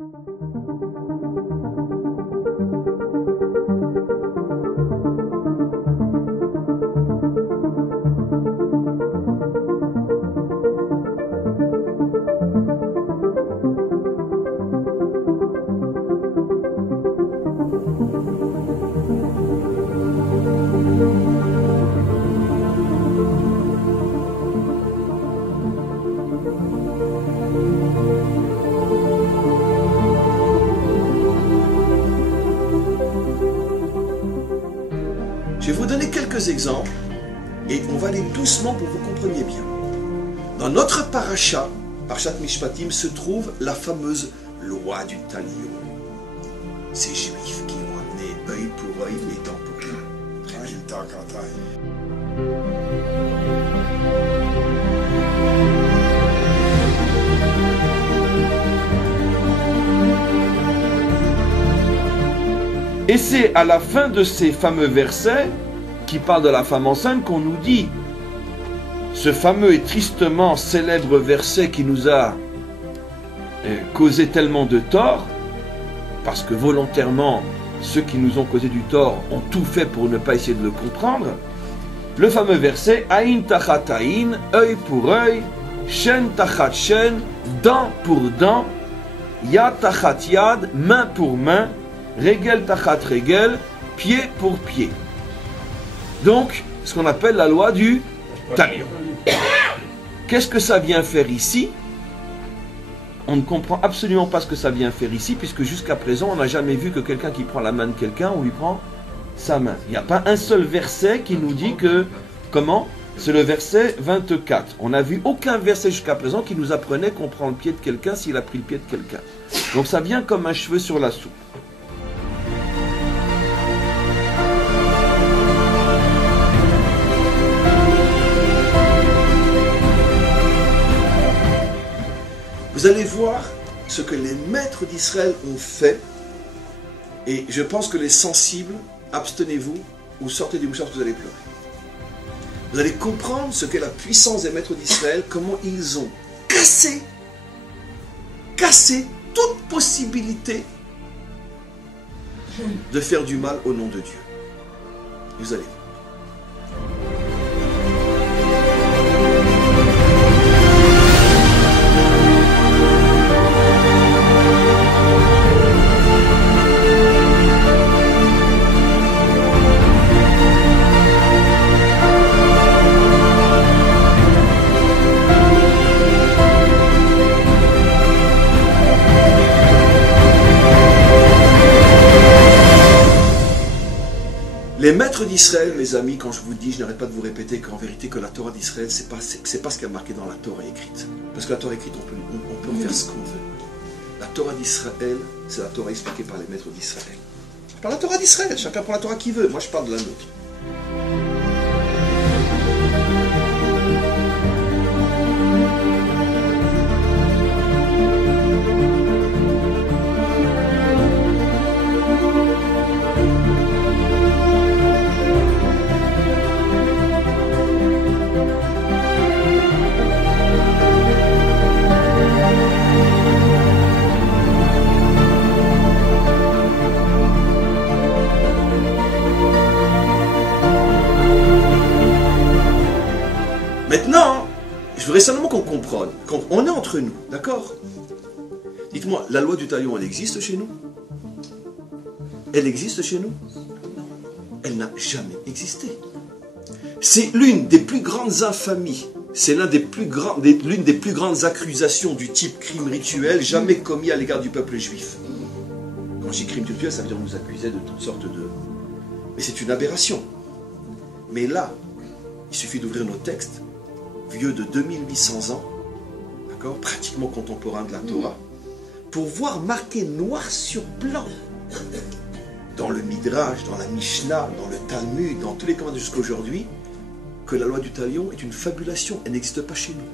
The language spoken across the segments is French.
Je vais vous donner quelques exemples et on va aller doucement pour que vous compreniez bien. Dans notre paracha, Parashat Mishpatim, se trouve la fameuse loi du talion. Ces juifs qui ont amené œil pour œil et dent pour dent. Et c'est à la fin de ces fameux versets qui parlent de la femme enceinte qu'on nous dit ce fameux et tristement célèbre verset qui nous a causé tellement de tort, parce que volontairement ceux qui nous ont causé du tort ont tout fait pour ne pas essayer de le comprendre. Le fameux verset Aïn tachat aïn, œil pour œil, shen tachat shen, dent pour dent, yad tachat yad, main pour main, Regel tachat regel, pied pour pied. Donc, ce qu'on appelle la loi du talion. Qu'est-ce que ça vient faire ici? On ne comprend absolument pas ce que ça vient faire ici, puisque jusqu'à présent, on n'a jamais vu que quelqu'un qui prend la main de quelqu'un, on lui prend sa main. Il n'y a pas un seul verset qui nous dit que... Comment? C'est le verset 24. On n'a vu aucun verset jusqu'à présent qui nous apprenait qu'on prend le pied de quelqu'un s'il a pris le pied de quelqu'un. Donc ça vient comme un cheveu sur la soupe. Vous allez voir ce que les maîtres d'Israël ont fait, et je pense que les sensibles, abstenez-vous ou sortez du mouchoir parce que vous allez pleurer. Vous allez comprendre ce qu'est la puissance des maîtres d'Israël, comment ils ont cassé toute possibilité de faire du mal au nom de Dieu. Vous allez voir. Les maîtres d'Israël, mes amis, quand je vous dis, je n'arrête pas de vous répéter qu'en vérité que la Torah d'Israël, c'est pas ce qu'il y a marqué dans la Torah écrite. Parce que la Torah écrite, on peut en faire ce qu'on veut. La Torah d'Israël, c'est la Torah expliquée par les maîtres d'Israël. Je parle de la Torah d'Israël, chacun prend la Torah qu'il veut. Moi, je parle de la nôtre. Maintenant, je voudrais simplement qu'on comprenne, qu'on est entre nous, d'accord? Dites-moi, la loi du talion, elle existe chez nous? Elle existe chez nous? Elle n'a jamais existé. C'est l'une des plus grandes infamies, c'est l'une des plus grandes accusations du type crime rituel jamais commis à l'égard du peuple juif. Quand je dis crime rituel, ça veut dire qu'on nous accusait de toutes sortes de... Mais c'est une aberration. Mais là, il suffit d'ouvrir nos textes, vieux de 2800 ans, d'accord, pratiquement contemporain de la Torah, pour voir marqué noir sur blanc, dans le Midrash, dans la Mishnah, dans le Talmud, dans tous les commandements jusqu'à aujourd'hui, que la loi du talion est une fabulation, elle n'existe pas chez nous.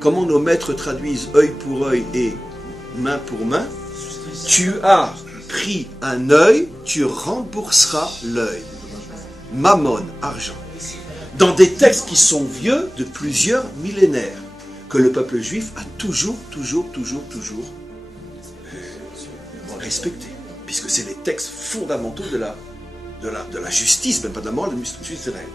Comment nos maîtres traduisent œil pour œil et main pour main? Tu as pris un œil, tu rembourseras l'œil. Mammon, argent. Dans des textes qui sont vieux de plusieurs millénaires, que le peuple juif a toujours respecter, puisque c'est les textes fondamentaux de la justice, même pas de la morale, de la justice d'Israël.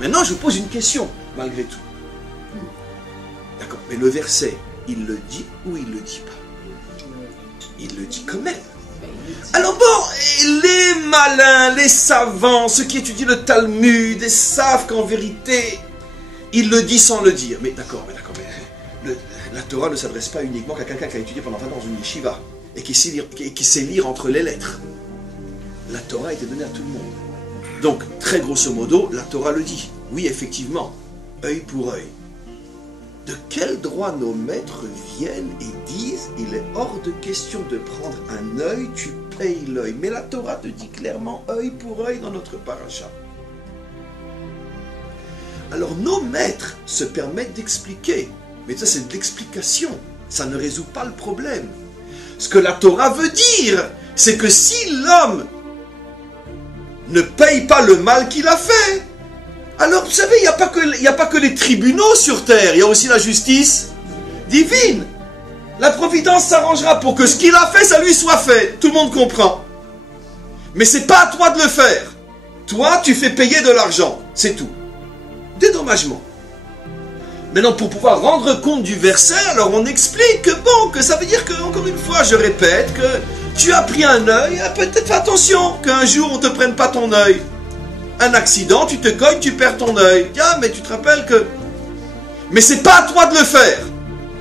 Maintenant, je pose une question, malgré tout. D'accord, mais le verset, il le dit ou il le dit pas? Il le dit quand même. Alors bon, les malins, les savants, ceux qui étudient le Talmud, ils savent qu'en vérité, il le dit sans le dire. Mais d'accord, mais la Torah ne s'adresse pas uniquement qu'à quelqu'un qui a étudié pendant 20 ans dans une yeshiva et qui sait lire entre les lettres. La Torah a été donnée à tout le monde. Donc, très grosso modo, la Torah le dit. Oui, effectivement, œil pour œil. De quel droit nos maîtres viennent et disent « Il est hors de question de prendre un œil, tu payes l'œil ». Mais la Torah te dit clairement œil pour œil dans notre paracha. Alors, nos maîtres se permettent d'expliquer. Mais ça, c'est de l'explication. Ça ne résout pas le problème. Ce que la Torah veut dire, c'est que si l'homme ne paye pas le mal qu'il a fait. Alors, vous savez, il n'y a pas que les tribunaux sur terre, il y a aussi la justice divine. La providence s'arrangera pour que ce qu'il a fait, ça lui soit fait. Tout le monde comprend. Mais c'est pas à toi de le faire. Toi, tu fais payer de l'argent, c'est tout. Dédommagement. Maintenant, pour pouvoir rendre compte du verset, alors on explique que bon, que ça veut dire que, encore une fois, je répète, que tu as pris un œil, peut-être fais attention qu'un jour on ne te prenne pas ton œil. Un accident, tu te cognes, tu perds ton œil. Tiens, mais tu te rappelles que... Mais c'est pas à toi de le faire.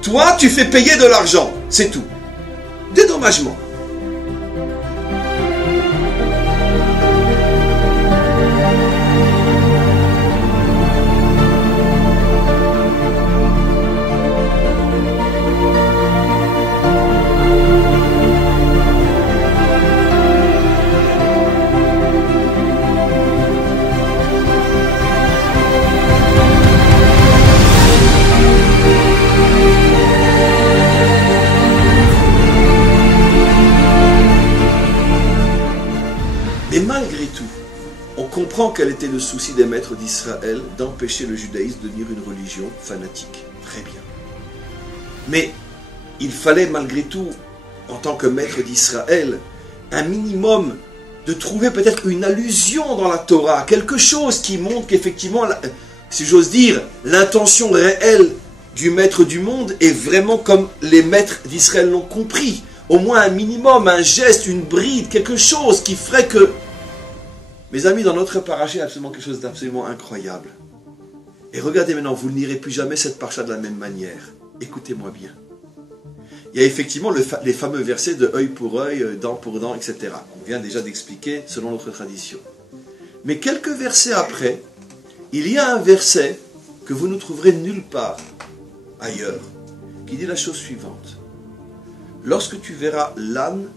Toi, tu fais payer de l'argent, c'est tout. Dédommagement. Mais malgré tout, on comprend quel était le souci des maîtres d'Israël d'empêcher le judaïsme de devenir une religion fanatique. Très bien. Mais il fallait malgré tout, en tant que maître d'Israël, un minimum de trouver peut-être une allusion dans la Torah, quelque chose qui montre qu'effectivement, si j'ose dire, l'intention réelle du maître du monde est vraiment comme les maîtres d'Israël l'ont compris. Au moins un minimum, un geste, une bride, quelque chose qui ferait que... Mes amis, dans notre paracha, il y a absolument quelque chose d'absolument incroyable. Et regardez maintenant, vous ne lirez plus jamais cette paracha de la même manière. Écoutez-moi bien. Il y a effectivement les fameux versets de œil pour œil, dent pour dent, etc. On vient déjà d'expliquer selon notre tradition. Mais quelques versets après, il y a un verset que vous ne trouverez nulle part ailleurs, qui dit la chose suivante. Lorsque tu verras l'âne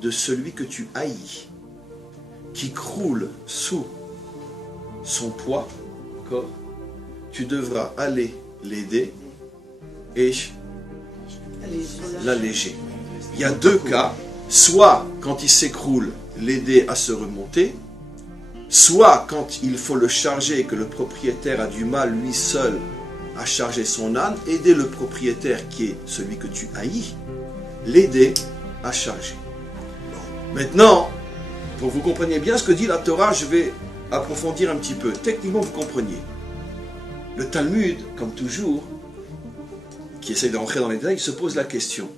de celui que tu haïs, qui croule sous son poids, tu devras aller l'aider et l'alléger. Il y a deux cas, soit quand il s'écroule, l'aider à se remonter, soit quand il faut le charger et que le propriétaire a du mal lui seul à charger son âne, aider le propriétaire qui est celui que tu haïs, l'aider à charger. Maintenant, pour que vous compreniez bien ce que dit la Torah, je vais approfondir un petit peu. Techniquement, vous compreniez. Le Talmud, comme toujours, qui essaie d'entrer dans les détails, se pose la question.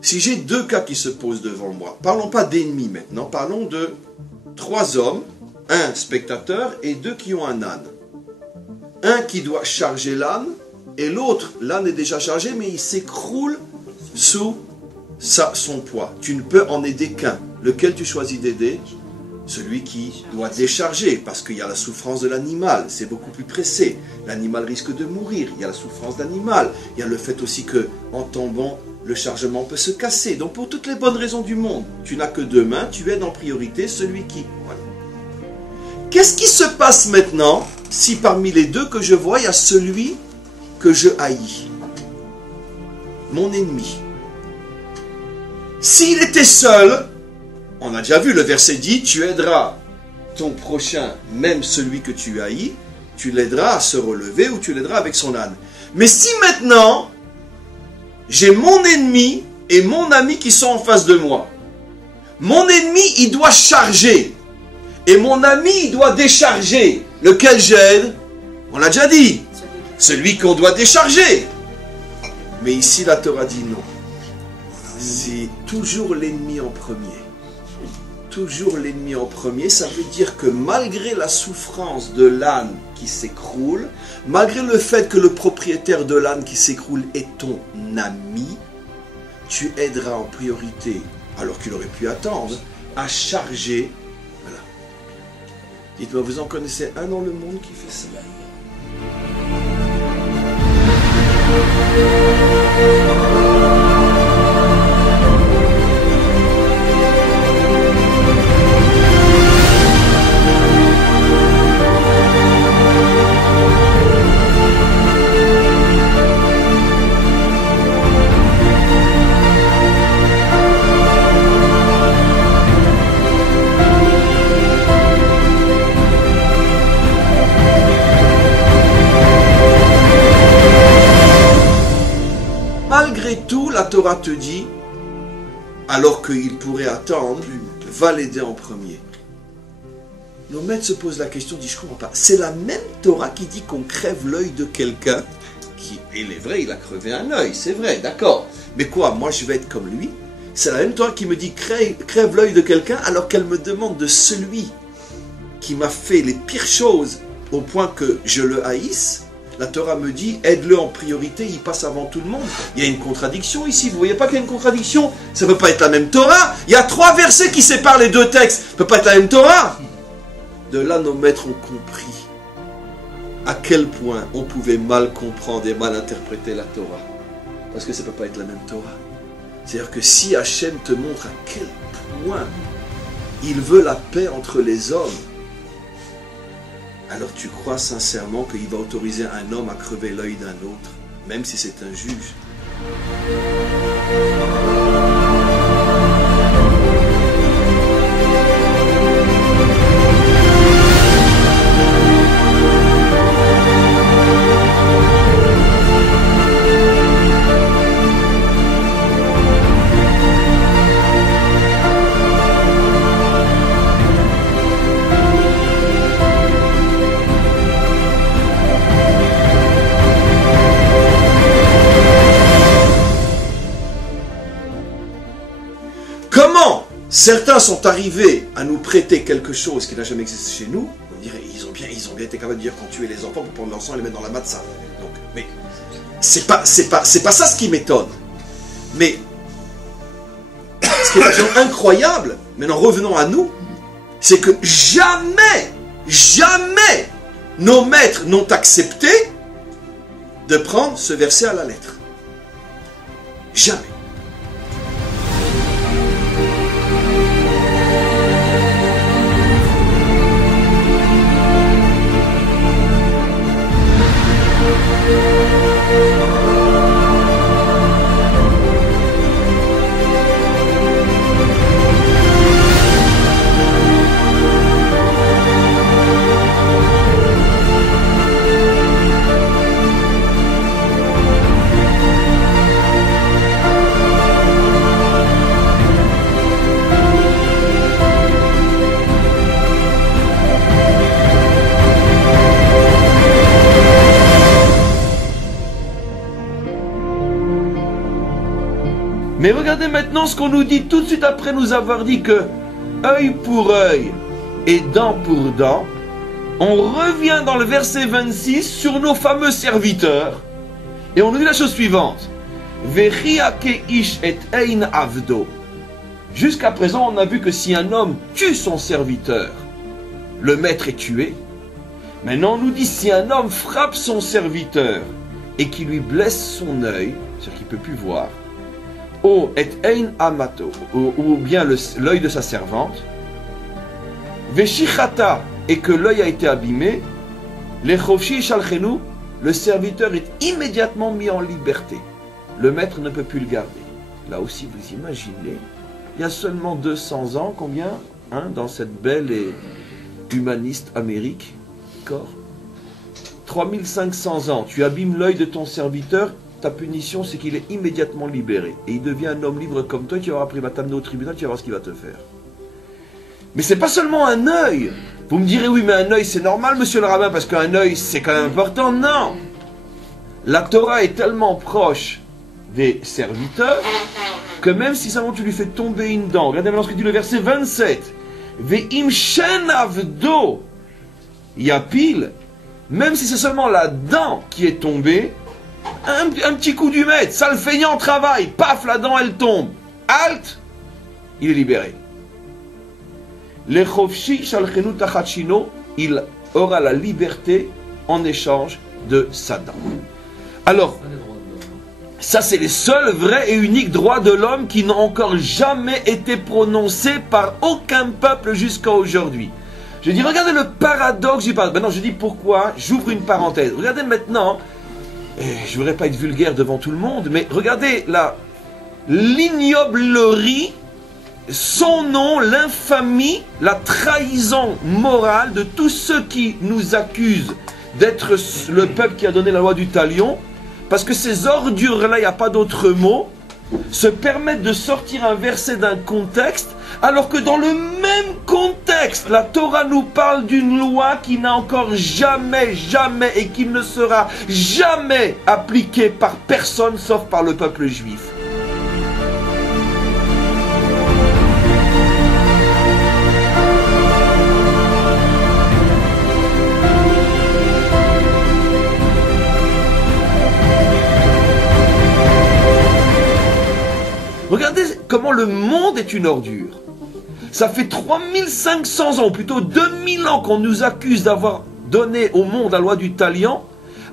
Si j'ai deux cas qui se posent devant moi, parlons pas d'ennemis maintenant, parlons de trois hommes, un spectateur et deux qui ont un âne. Un qui doit charger l'âne, et l'autre, l'âne est déjà chargé, mais il s'écroule sous son poids. Tu ne peux en aider qu'un. Lequel tu choisis d'aider? Celui qui doit décharger, parce qu'il y a la souffrance de l'animal, c'est beaucoup plus pressé. L'animal risque de mourir, il y a la souffrance d'animal. Il y a le fait aussi que, en tombant, le chargement peut se casser. Donc pour toutes les bonnes raisons du monde, tu n'as que deux mains, tu aides en priorité celui qui... Voilà. Qu'est-ce qui se passe maintenant si parmi les deux que je vois, il y a celui que je haïs? Mon ennemi. S'il était seul, on a déjà vu, le verset dit, tu aideras ton prochain, même celui que tu haïs, tu l'aideras à se relever ou tu l'aideras avec son âne. Mais si maintenant, j'ai mon ennemi et mon ami qui sont en face de moi, mon ennemi, il doit charger, et mon ami, il doit décharger. Lequel j'aide? On l'a déjà dit, celui qu'on doit décharger. Mais ici, la Torah dit non. C'est toujours l'ennemi en premier. Toujours l'ennemi en premier, ça veut dire que malgré la souffrance de l'âne qui s'écroule, malgré le fait que le propriétaire de l'âne qui s'écroule est ton ami, tu aideras en priorité, alors qu'il aurait pu attendre, à charger. Voilà. Dites-moi, vous en connaissez un dans le monde qui fait ça? Malgré tout, la Torah te dit, alors qu'il pourrait attendre, va l'aider en premier. Nos maîtres se posent la question, disent, je ne comprends pas. C'est la même Torah qui dit qu'on crève l'œil de quelqu'un, qui, il est vrai, il a crevé un œil, c'est vrai, d'accord. Mais quoi, moi je vais être comme lui? C'est la même Torah qui me dit, crève l'œil de quelqu'un, alors qu'elle me demande de celui qui m'a fait les pires choses, au point que je le haïsse. La Torah me dit, aide-le en priorité, il passe avant tout le monde. Il y a une contradiction ici, vous ne voyez pas qu'il y a une contradiction? Ça ne peut pas être la même Torah. Il y a 3 versets qui séparent les deux textes. Ça ne peut pas être la même Torah. De là, nos maîtres ont compris à quel point on pouvait mal comprendre et mal interpréter la Torah. Parce que ça ne peut pas être la même Torah. C'est-à-dire que si Hachem te montre à quel point il veut la paix entre les hommes, alors tu crois sincèrement qu'il va autoriser un homme à crever l'œil d'un autre, même si c'est un juge. Certains sont arrivés à nous prêter quelque chose qui n'a jamais existé chez nous. On dirait, ils ont bien été capables de dire qu'on tuait les enfants pour prendre leur sang et les mettre dans la matzah. Donc, mais c'est pas ça ce qui m'étonne. Mais ce qui est incroyable, maintenant revenons à nous, c'est que jamais nos maîtres n'ont accepté de prendre ce verset à la lettre. Jamais. Mais regardez maintenant ce qu'on nous dit tout de suite après nous avoir dit que œil pour œil et dent pour dent, on revient dans le verset 26 sur nos fameux serviteurs et on nous dit la chose suivante. Vechiake ish et ein avdo. Jusqu'à présent, on a vu que si un homme tue son serviteur, le maître est tué. Maintenant, on nous dit si un homme frappe son serviteur et qui lui blesse son œil, c'est-à-dire qu'il ne peut plus voir, ou et ein amato, ou bien l'œil de sa servante, veshichata, et que l'œil a été abîmé, les chovshi shalchenu, le serviteur est immédiatement mis en liberté. Le maître ne peut plus le garder. Là aussi, vous imaginez, il y a seulement 200 ans, combien, hein, dans cette belle et humaniste Amérique, d'accord, 3500 ans, tu abîmes l'œil de ton serviteur, ta punition c'est qu'il est immédiatement libéré. Et il devient un homme libre comme toi, tu vas après, il va t'amener au tribunal, tu vas voir ce qu'il va te faire. Mais c'est pas seulement un œil. Vous me direz, oui, mais un œil c'est normal, monsieur le rabbin, parce qu'un œil c'est quand même important. Non. La Torah est tellement proche des serviteurs que même si seulement tu lui fais tomber une dent, regardez maintenant ce que dit le verset 27. Ve'im shen avdo yapil, même si c'est seulement la dent qui est tombée, un petit coup du maître, sale feignant travaille, paf, la dent elle tombe. Halt, il est libéré. Le chofshi shalchenu tachachino, il aura la liberté en échange de sa dent. Alors, ça c'est les seuls vrais et uniques droits de l'homme qui n'ont encore jamais été prononcés par aucun peuple jusqu'à aujourd'hui. Je dis, regardez le paradoxe du paradoxe. Maintenant, je dis pourquoi, j'ouvre une parenthèse. Regardez maintenant, et je ne voudrais pas être vulgaire devant tout le monde, mais regardez l'ignoblerie, son nom, l'infamie, la trahison morale de tous ceux qui nous accusent d'être le peuple qui a donné la loi du talion, parce que ces ordures-là, il n'y a pas d'autre mot, se permettent de sortir un verset d'un contexte, alors que dans le même contexte, la Torah nous parle d'une loi qui n'a encore jamais et qui ne sera jamais appliquée par personne sauf par le peuple juif. Regardez comment le monde est une ordure. Ça fait 3500 ans, ou plutôt 2000 ans qu'on nous accuse d'avoir donné au monde la loi du talion,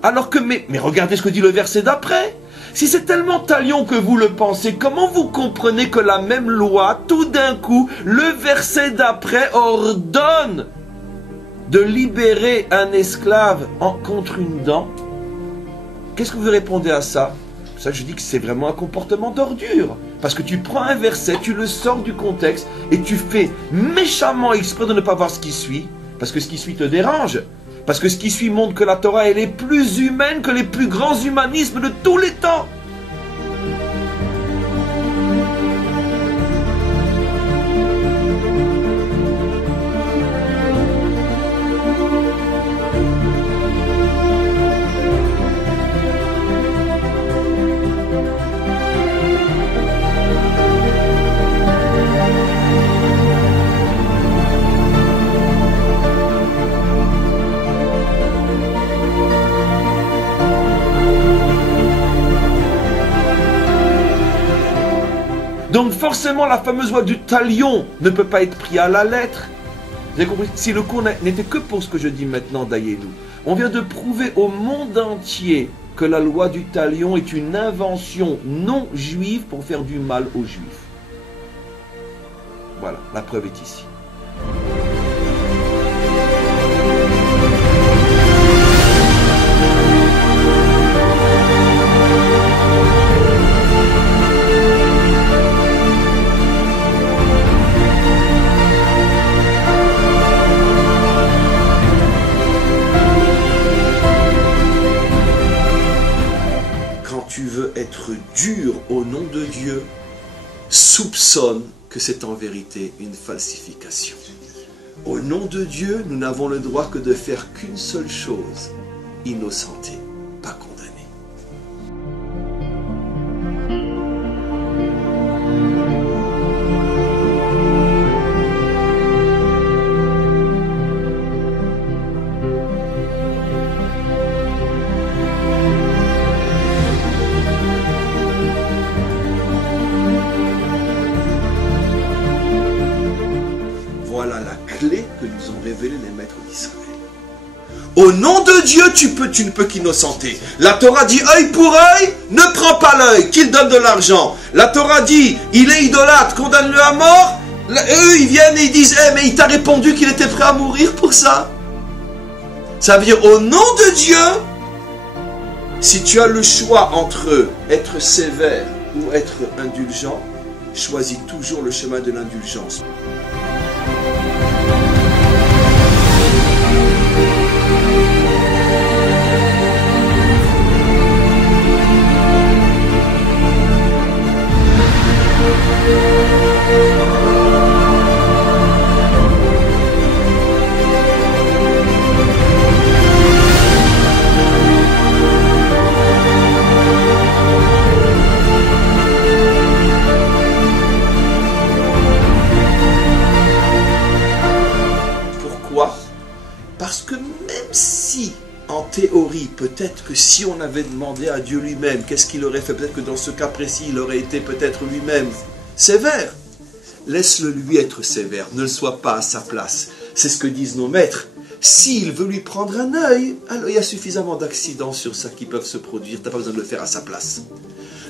alors que, mais regardez ce que dit le verset d'après. Si c'est tellement talion que vous le pensez, comment vous comprenez que la même loi, tout d'un coup, le verset d'après ordonne de libérer un esclave contre une dent? Qu'est-ce que vous répondez à ça? C'est ça que je dis que c'est vraiment un comportement d'ordure. Parce que tu prends un verset, tu le sors du contexte et tu fais méchamment exprès de ne pas voir ce qui suit. Parce que ce qui suit te dérange. Parce que ce qui suit montre que la Torah, elle est plus humaine que les plus grands humanismes de tous les temps. Donc forcément, la fameuse loi du talion ne peut pas être prise à la lettre. Vous avez compris? Si le cours n'était que pour ce que je dis maintenant, Dayenu, on vient de prouver au monde entier que la loi du talion est une invention non juive pour faire du mal aux juifs. Voilà, la preuve est ici. Tu veux être dur au nom de Dieu, soupçonne que c'est en vérité une falsification. Au nom de Dieu, nous n'avons le droit que de faire qu'une seule chose, innocenter, pas condamner. révélé les maîtres d'Israël. Au nom de Dieu, tu ne peux qu'innocenter. La Torah dit œil pour œil, ne prends pas l'œil, qu'il donne de l'argent. La Torah dit il est idolâtre, condamne-le à mort. Eux, ils viennent et ils disent mais il t'a répondu qu'il était prêt à mourir pour ça. Ça veut dire au nom de Dieu, si tu as le choix entre être sévère ou être indulgent, choisis toujours le chemin de l'indulgence. Parce que même si, en théorie, peut-être que si on avait demandé à Dieu lui-même, qu'est-ce qu'il aurait fait? Peut-être que dans ce cas précis, il aurait été peut-être lui-même sévère. Laisse-le lui être sévère, ne le sois pas à sa place. C'est ce que disent nos maîtres. S'il veut lui prendre un œil, alors il y a suffisamment d'accidents sur ça qui peuvent se produire. Tu n'as pas besoin de le faire à sa place.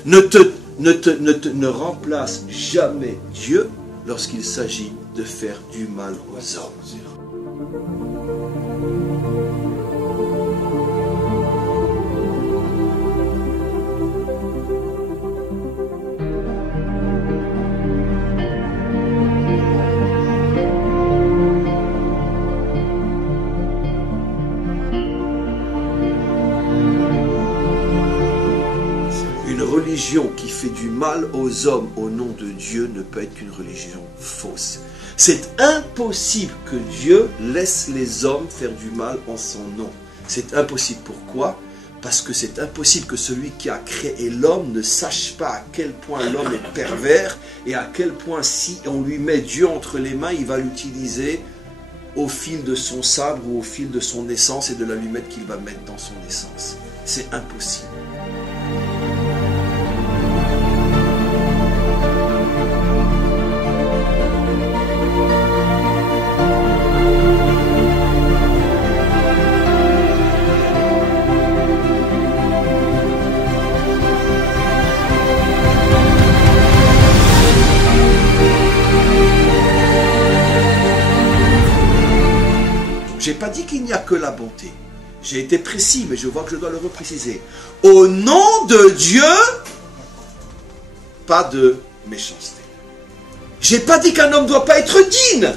Ne remplace jamais Dieu lorsqu'il s'agit de faire du mal aux hommes. Une religion qui fait du mal aux hommes au nom de Dieu ne peut être qu'une religion fausse. C'est impossible que Dieu laisse les hommes faire du mal en son nom. C'est impossible. Pourquoi? Parce que c'est impossible que celui qui a créé l'homme ne sache pas à quel point l'homme est pervers et à quel point si on lui met Dieu entre les mains, il va l'utiliser au fil de son sabre ou au fil de son essence et de l'allumette qu'il va mettre dans son essence. C'est impossible. Je n'ai pas dit qu'il n'y a que la bonté. J'ai été précis, mais je vois que je dois le repréciser. Au nom de Dieu, pas de méchanceté. Je n'ai pas dit qu'un homme ne doit pas être digne,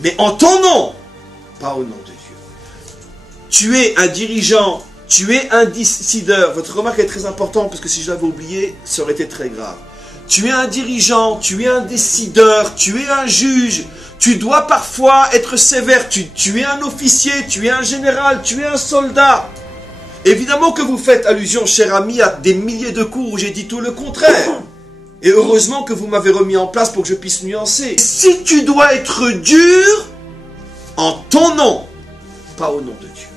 mais en ton nom, pas au nom de Dieu. Tu es un dirigeant, tu es un décideur. Votre remarque est très importante, parce que si je l'avais oublié, ça aurait été très grave. Tu es un dirigeant, tu es un décideur, tu es un juge. Tu dois parfois être sévère, tu es un officier, tu es un général, tu es un soldat. Évidemment que vous faites allusion, cher ami, à des milliers de cours où j'ai dit tout le contraire. Et heureusement que vous m'avez remis en place pour que je puisse nuancer. Si tu dois être dur, en ton nom, pas au nom de Dieu.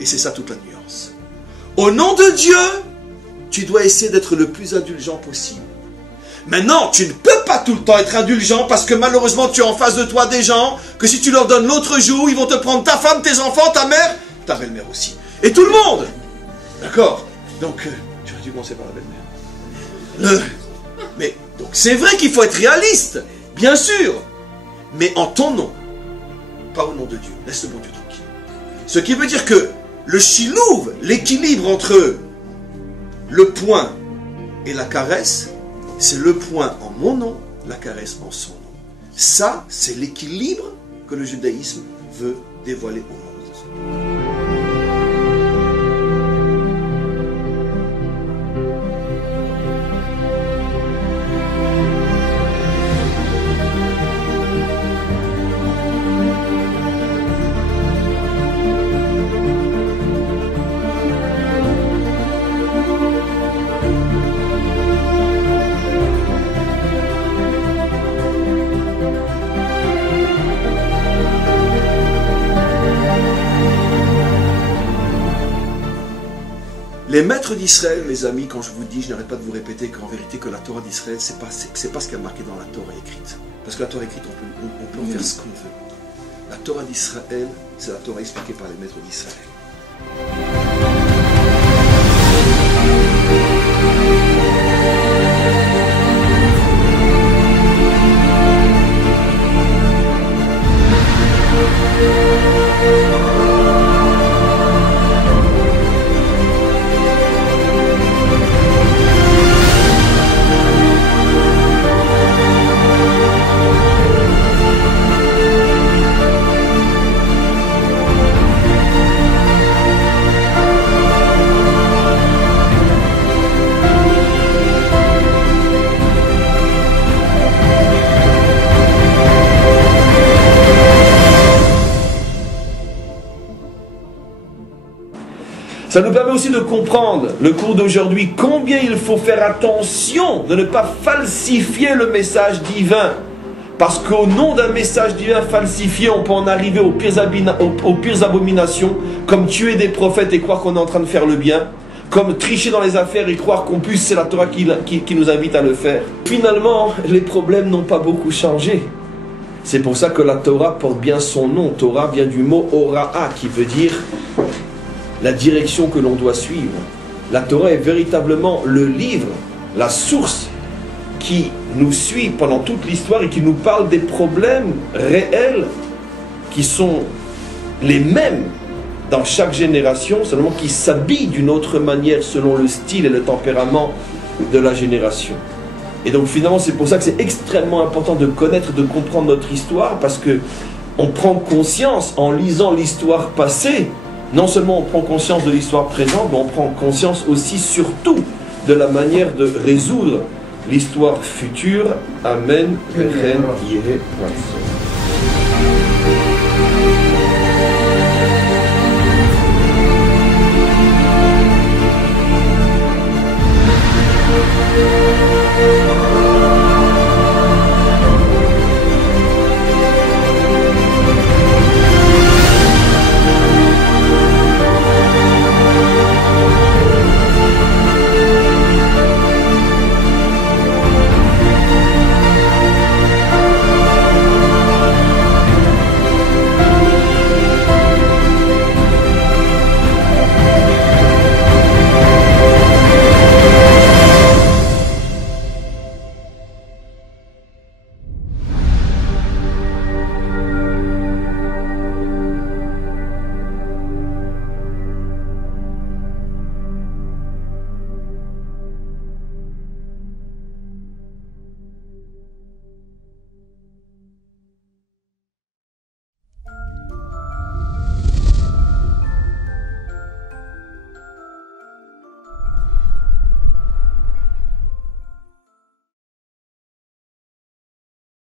Et c'est ça toute la nuance. Au nom de Dieu, tu dois essayer d'être le plus indulgent possible. Maintenant, tu ne peux pas tout le temps être indulgent parce que malheureusement tu as en face de toi des gens que si tu leur donnes l'autre jour, ils vont te prendre ta femme, tes enfants, ta mère, ta belle-mère aussi. Et tout le monde. D'accord? Donc, tu aurais dû commencer par la belle-mère. Mais, donc c'est vrai qu'il faut être réaliste, bien sûr. Mais en ton nom, pas au nom de Dieu. Laisse le bon Dieu tranquille. Ce qui veut dire que le chilouv, l'équilibre entre le point et la caresse, c'est le point en mon nom, la caresse en son nom. Ça, c'est l'équilibre que le judaïsme veut dévoiler au monde. Les maîtres d'Israël, mes amis, quand je vous dis, je n'arrête pas de vous répéter qu'en vérité que la Torah d'Israël, c'est pas ce qu'il y a marqué dans la Torah écrite. Parce que la Torah écrite, on peut en faire ce qu'on veut. La Torah d'Israël, c'est la Torah expliquée par les maîtres d'Israël. Ça nous permet aussi de comprendre, le cours d'aujourd'hui, combien il faut faire attention de ne pas falsifier le message divin. Parce qu'au nom d'un message divin falsifié, on peut en arriver aux pires abominations, comme tuer des prophètes et croire qu'on est en train de faire le bien, comme tricher dans les affaires et croire qu'en plus c'est la Torah qui nous invite à le faire. Finalement, les problèmes n'ont pas beaucoup changé. C'est pour ça que la Torah porte bien son nom. Torah vient du mot Hora'a, qui veut dire la direction que l'on doit suivre. La Torah est véritablement le livre, la source qui nous suit pendant toute l'histoire et qui nous parle des problèmes réels qui sont les mêmes dans chaque génération, seulement qui s'habillent d'une autre manière selon le style et le tempérament de la génération. Et donc finalement c'est pour ça que c'est extrêmement important de connaître, de comprendre notre histoire, parce que on prend conscience en lisant l'histoire passée. Non seulement on prend conscience de l'histoire présente, mais on prend conscience aussi, surtout, de la manière de résoudre l'histoire future. Amen.